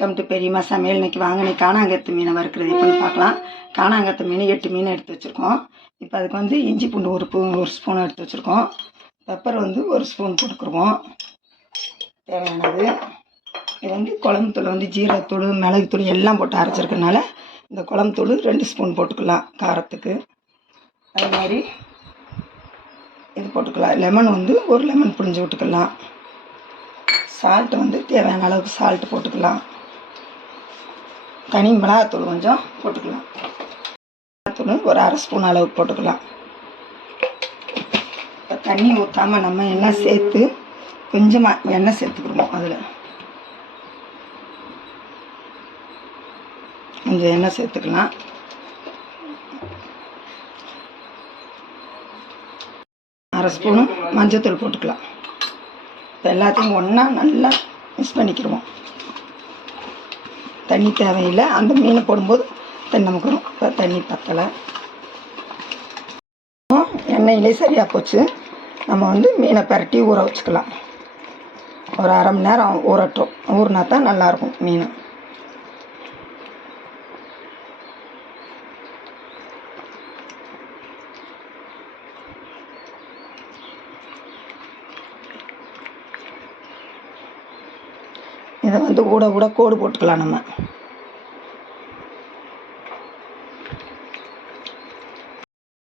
Welcome to பெரியம்மா சமையல். இன்றைக்கி வாங்க, இன்றைக்கி காணாங்கத்து மீனை வறுக்கிறது எப்படின்னு பார்க்கலாம். காணாங்கத்து மீன் 8 மீன் எடுத்து வச்சுருக்கோம். இப்போ அதுக்கு வந்து இஞ்சி பூண்டு ஒரு ஸ்பூன் எடுத்து வச்சுருக்கோம். பெப்பர் வந்து 1 ஸ்பூன் போட்டுக்குருவோம் தேவையானது. இது வந்து குழம்புத்தூள் வந்து ஜீரகத்தூள் மிளகுத்தூள் எல்லாம் போட்டு அரைச்சிருக்கனால இந்த குழம்புத்தூள் 2 ஸ்பூன் போட்டுக்கலாம் காரத்துக்கு. அது மாதிரி இது போட்டுக்கலாம். லெமன் வந்து 1 லெமன் புழிஞ்சு விட்டுக்கலாம். சால்ட்டு வந்து தேவையான அளவுக்கு சால்ட்டு போட்டுக்கலாம். தனி மிளகாத்தூள் கொஞ்சம் போட்டுக்கலாம். மிளகாத்தூள் ஒரு 1/2 ஸ்பூன் அளவுக்கு போட்டுக்கலாம். இப்போ தண்ணி ஊற்றாமல் நம்ம எண்ணெய் சேர்த்து கொஞ்சமாக எண்ணெய் சேர்த்துக்கிடுவோம். அதில் கொஞ்சம் எண்ணெய் சேர்த்துக்கலாம். அரை ஸ்பூனு மஞ்சத்தூள் போட்டுக்கலாம். இப்போ எல்லாத்தையும் ஒன்றா நல்லா மிக்ஸ் பண்ணிக்கிடுவோம். தண்ணி தேவையில்லை. அந்த மீனை போடும்போது தண்ணி நமக்கு வரும். இப்போ தண்ணி பத்தலை, எண்ணெயிலே சரியாக போச்சு. நம்ம வந்து மீனை பரட்டி ஊற வச்சுக்கலாம். ஒரு 1/2 மணி நேரம் ஊறட்டும். ஊறினா தான் நல்லாயிருக்கும் மீன். இதை வந்து கூட கோடு போட்டுக்கலாம். நம்ம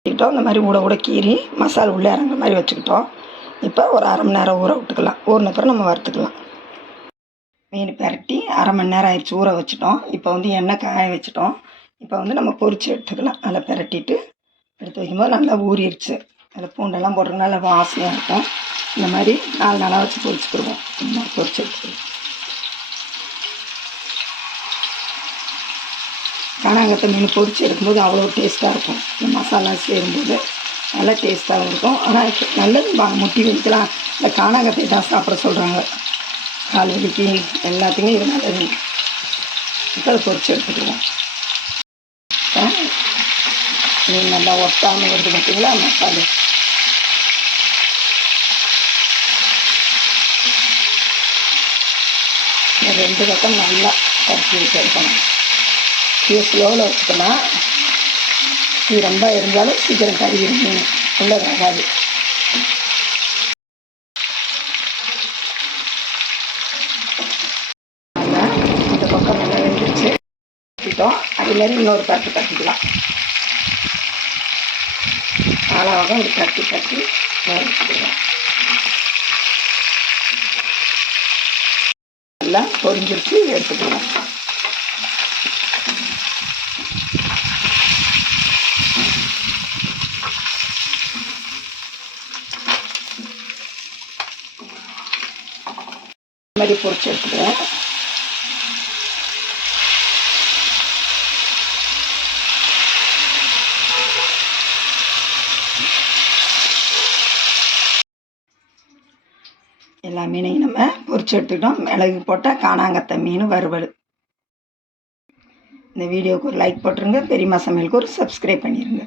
இந்த மாதிரி கூட கீறி மசாலா உள்ளே இறங்குற மாதிரி வச்சுக்கிட்டோம். இப்போ ஒரு 1/2 மணி நேரம் ஊற விட்டுக்கலாம். ஊறினப்புறம் நம்ம வறுத்துக்கலாம். மீன் பரட்டி 1/2 மணி நேரம் ஆயிடுச்சு, ஊற வச்சுட்டோம். இப்போ வந்து எண்ணெய் காய வச்சுட்டோம். இப்போ வந்து நம்ம பொரித்து எடுத்துக்கலாம். நல்லா பரட்டிட்டு எடுத்து வைக்கும்போது நல்லா ஊறிடுச்சு. அதில் பூண்டெல்லாம் போடுறது நல்லா வாசனையாக இருக்கும். இந்த மாதிரி 4 நாளாக வச்சு பொரிச்சுக்கிடுவோம். பொரிச்சு எடுத்துக்கலாம். காணாங்கத்தை மீன் பொரித்து எடுக்கும்போது அவ்வளோ டேஸ்ட்டாக இருக்கும். இந்த மசாலா சேரும்போது நல்லா டேஸ்ட்டாக இருக்கும். ஆனால் நல்லது முட்டி வலிக்கலாம். இந்த காணாங்கத்தை தான் சாப்பிட சொல்கிறாங்க. கால் வலிக்கு எல்லாத்துக்குமே இது நல்லது. இப்போ அதை பொரித்து எடுத்துக்குவோம். மீன் நல்லா ஒட்டாமல் வருது பார்த்தீங்களா மசாலா. இந்த 2 பக்கம் நல்லா பறிச்சு வச்சு எடுக்கணும். இது ஸ்லோவில் வச்சுக்கலாம். இது ரொம்ப இருந்தாலும் சீக்கிரம் கறிவிடும். மீன் உள்ளே ஆகாது. இந்த பக்கம் நல்லா வெந்துச்சு வச்சுட்டோம். அதுமாரி இன்னொரு பட்டிக்கலாம். அளவாக ஒரு தட்டி வச்சுக்கலாம். நல்லா பொரிஞ்சிருச்சு, எடுத்துக்கலாம். இந்த மாதிரி பொரிச்சு எடுத்துக்கிறேன். எல்லா மீனையும் நம்ம பொரிச்சு எடுத்துக்கிட்டோம். மிளகு போட்டால் காணாங்கத்தை மீன் வறுவல். இந்த வீடியோவுக்கு ஒரு லைக் போட்டுருங்க. பெரியம்மா சமையலுக்கு ஒரு சப்ஸ்கிரைப் பண்ணிடுங்க.